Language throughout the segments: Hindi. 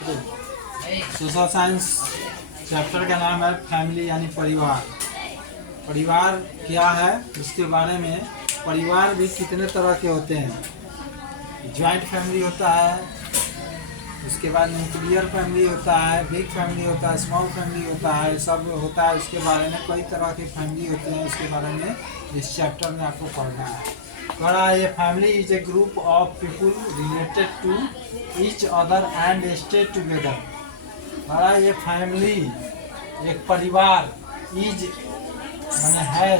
सोशल साइंस चैप्टर का नाम है फैमिली यानी परिवार। परिवार क्या है उसके बारे में। परिवार भी कितने तरह के होते हैं। जॉइंट फैमिली होता है, उसके बाद न्यूक्लियर फैमिली होता है, बिग फैमिली होता है, स्मॉल फैमिली होता है, सब होता है। उसके बारे में कई तरह की फैमिली होते हैं, उसके बारे में इस चैप्टर में आपको पढ़ना है। पढ़ा ये family is a group of people related to each other and stay together. पढ़ा ये फैमिली एक परिवार, इज माने है,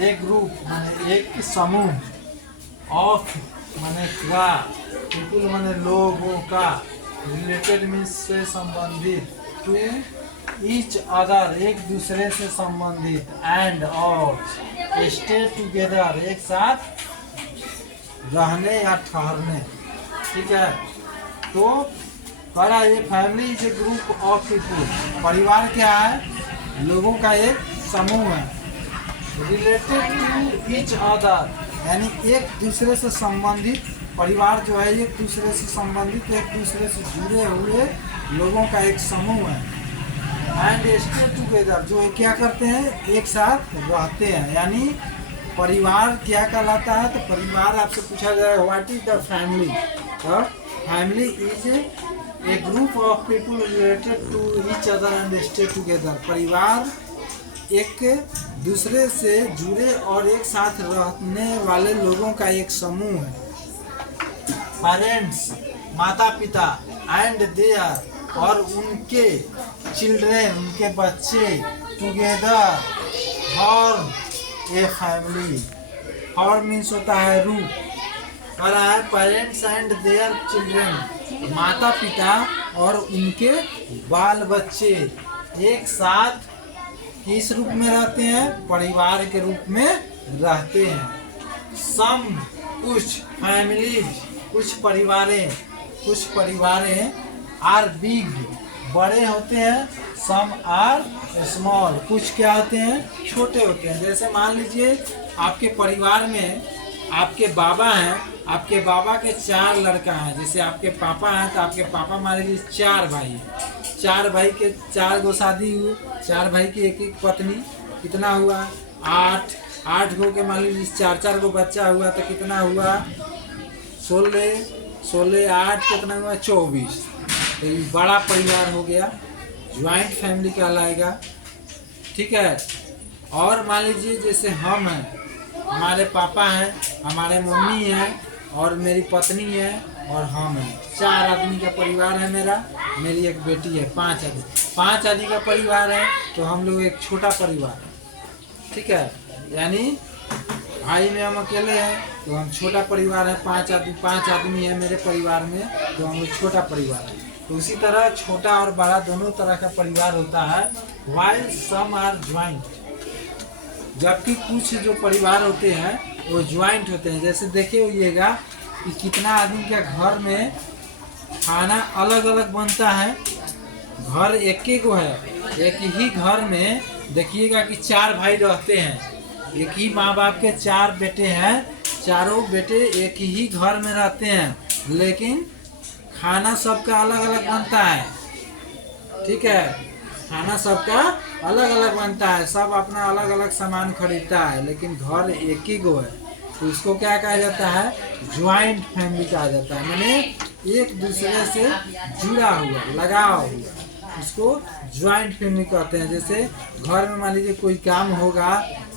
एक ग्रुप माने एक समूह, ऑफ माने का, पीपुल माने लोगों का, रिलेटेड मीन्स से संबंधित, टू ईच अदर एक दूसरे से संबंधित, एंड और स्टे टुगेदर एक साथ रहने या ठहरने। ठीक है, तो पढ़ा ये family is a group of people. परिवार क्या है? लोगों का एक समूह है। रिलेटेड टू ईच अदर यानी एक दूसरे से संबंधित। परिवार जो है एक दूसरे से संबंधित, एक दूसरे से जुड़े हुए लोगों का एक समूह है। एंड स्टे टुगेदर जो है क्या करते हैं? एक साथ रहते हैं। यानी परिवार क्या कहलाता है? तो परिवार आपसे पूछा जाए व्हाट इज द फैमिली, तो family is a group of people related to each other and stay together. परिवार एक दूसरे से जुड़े और एक साथ रहने वाले लोगों का एक समूह है। पेरेंट्स माता पिता, एंड देयर और उनके चिल्ड्रेन उनके बच्चे, टुगेदर और ए फैमिली। और मीन्स होता है रूप। और है पेरेंट्स एंड देयर चिल्ड्रेन, माता पिता और उनके बाल बच्चे एक साथ किस रूप में रहते हैं? परिवार के रूप में रहते हैं। सम कुछ फैमिलीज कुछ परिवारें आर बिग बड़े होते हैं, सम आर स्मॉल कुछ क्या होते हैं? छोटे होते हैं। जैसे मान लीजिए आपके परिवार में आपके बाबा हैं, आपके बाबा के 4 लड़का हैं। जैसे आपके पापा हैं तो आपके पापा मान लीजिए 4 भाई हैं। 4 भाई के 4 गो शादी हुई, 4 भाई की एक पत्नी, कितना हुआ? 8 गो के मान लीजिए 4 गो बच्चा हुआ तो कितना हुआ? 16 8 कितना हुआ? 24। तो ये बड़ा परिवार हो गया, ज्वाइंट फैमिली कहलाएगा। ठीक है। और मान लीजिए जैसे हम हैं, हमारे पापा हैं, हमारे मम्मी हैं और मेरी पत्नी है और हम हैं। 4 आदमी का परिवार है मेरा, मेरी एक बेटी है। 5 आदमी, 5 आदमी का परिवार है तो हम लोग एक छोटा परिवार है। ठीक है, यानी भाई में हम अकेले हैं तो हम छोटा परिवार है। 5 आदमी है मेरे परिवार में तो हम लोग छोटा परिवार है। तो उसी तरह छोटा और बड़ा दोनों तरह का परिवार होता है। वाइल सम आर ज्वाइंट, जबकि कुछ जो परिवार होते हैं वो ज्वाइंट होते हैं। जैसे देखे होइएगा कि कितना आदमी के घर में खाना अलग अलग बनता है। घर एक ही गो है, एक ही घर में देखिएगा कि 4 भाई रहते हैं। एक ही माँ बाप के 4 बेटे हैं, चारों बेटे एक ही घर में रहते हैं, लेकिन खाना सबका अलग अलग बनता है। ठीक है, खाना सबका अलग अलग बनता है, सब अपना अलग अलग सामान खरीदता है, लेकिन घर एक ही गो है। तो उसको क्या कहा जाता है? ज्वाइंट फैमिली कहा जाता है। माने एक दूसरे से जुड़ा हुआ, लगाव हुआ, उसको ज्वाइंट फैमिली कहते हैं। जैसे घर में मान लीजिए कोई काम होगा,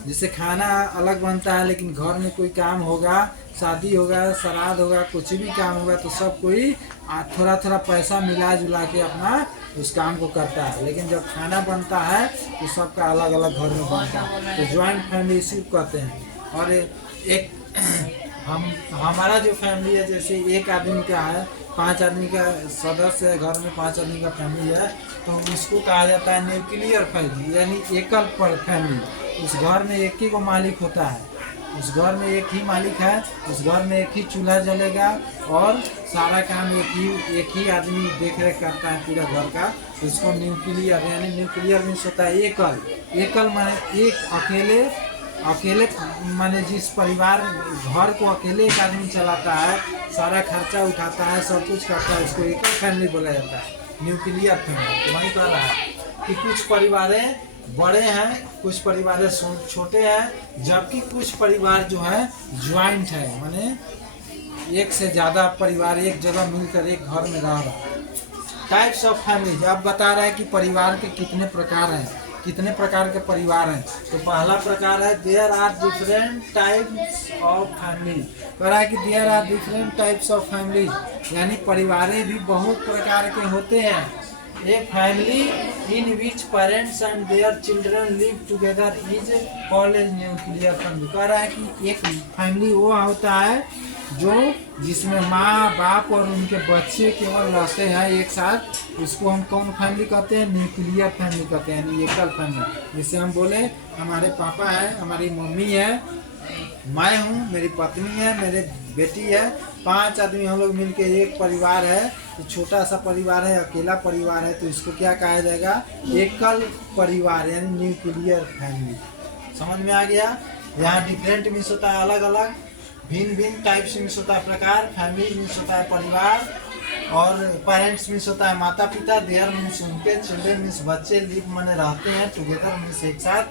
जैसे खाना अलग बनता है लेकिन घर में कोई काम होगा, शादी होगा, श्राद्ध होगा, कुछ भी काम होगा तो सब कोई थोड़ा थोड़ा पैसा मिला जुला के अपना उस काम को करता है। लेकिन जब खाना बनता है तो सबका अलग अलग घर में बनता है, तो ज्वाइंट फैमिली इसी को कहते हैं। और एक हमारा जो फैमिली है, जैसे एक आदमी का है, 5 आदमी का सदस्य है घर में, 5 आदमी का फैमिली है, तो उसको कहा जाता है न्यूक्लियर फैमिली यानी एकल फैमिली। उस घर में एक ही को मालिक होता है, उस घर में एक ही मालिक है, उस घर में एक ही चूल्हा जलेगा और सारा काम एक ही आदमी देख रेख करता है पूरा घर का। उसको न्यूक्लियर यानी न्यूक्लियर मीन्स होता है एकल। एकल माने एक अकेले अकेले माने जिस परिवार घर को अकेले एक आदमी चलाता है, सारा खर्चा उठाता है, सब कुछ करता है, उसको एकल फैमिली बोला जाता है, न्यूक्लियर फैमिली। तो वही कह रहा है कि कुछ परिवारें बड़े हैं, कुछ परिवार छोटे हैं, जबकि कुछ परिवार जो है ज्वाइंट है, माने एक से ज़्यादा परिवार एक जगह मिलकर एक घर में रह रहा है। टाइप्स ऑफ फैमिली, अब बता रहा है कि परिवार के कितने प्रकार हैं, कितने प्रकार के परिवार हैं। तो पहला प्रकार है there are different types of family. कह रहा है कि there are different types of family, यानी परिवारें भी बहुत प्रकार के होते हैं। A family in which parents and their children live together is called as nuclear family. कह रहा है कि एक फैमिली वो होता है जो जिसमें माँ बाप और उनके बच्चे केवल रहते हैं एक साथ, उसको हम कौन फैमिली कहते हैं? न्यूक्लियर फैमिली कहते हैं, यानी एकल फैमिली। जैसे हम बोले हमारे पापा है, हमारी मम्मी है, मैं हूँ, मेरी पत्नी है, मेरे बेटी है, 5 आदमी हम लोग मिलके एक परिवार है। तो छोटा सा परिवार है, अकेला परिवार है, तो इसको क्या कहा जाएगा? एकल परिवार, यानी न्यूक्लियर फैमिली। समझ में आ गया? यहाँ डिफरेंट मीन्स होता है अलग अलग, भिन्न भिन्न टाइप्स मीन्स होता है प्रकार, फैमिली मीन्स होता है परिवार, और पेरेंट्स मीन्स होता है माता पिता, देयर मीन्स उनके, चिल्ड्रन मीन्स बच्चे, लिव माने रहते हैं, टुगेदर मीन्स एक साथ,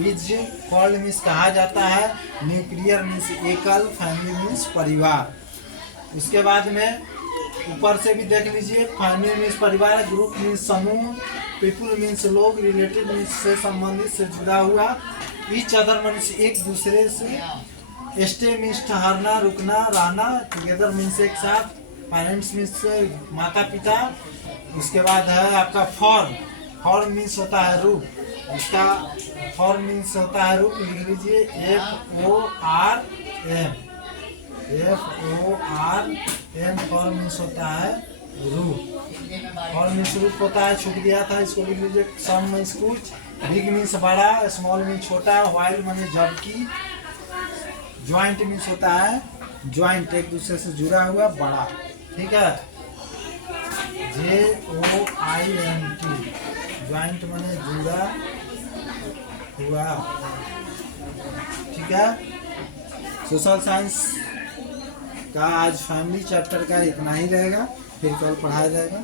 इज कॉल्ड मीन्स कहा जाता है, न्यूक्लियर मीन्स एकल, फैमिली मीन्स परिवार। उसके बाद में ऊपर से भी देख लीजिए, फैमिली मीन्स परिवार, ग्रुप मीन्स समूह, पीपुल मीन्स लोग, रिलेटिव मीन्स से संबंधित से जुड़ा हुआ, ईच अदर मीन्स एक दूसरे से, स्टे मीन्स ठहरना रुकना रहना, टुगेदर मीन्स एक साथ, पेरेंट्स मीन्स माता पिता। उसके बाद है आपका फॉर मीन्स होता है रूप, इसका फॉर मीन्स होता है रूप, लिख लीजिए FORM, फॉर मीन्स होता है रूप, फॉर मीन्स रूप होता है, छूट गया था, इसको लिख लीजिए। सम मीन्स कुछ, बिग मीन्स बड़ा, स्मॉल मीन्स छोटा, वाइल माने जबकि, ज्वाइंट मीन्स होता है ज्वाइंट, एक दूसरे से जुड़ा हुआ बड़ा, ठीक है। JOINT, ज्वाइंट माने जुड़ा हुआ, ठीक है। सोशल साइंस का आज फैमिली चैप्टर का इतना ही रहेगा, फिर कल पढ़ाया जाएगा।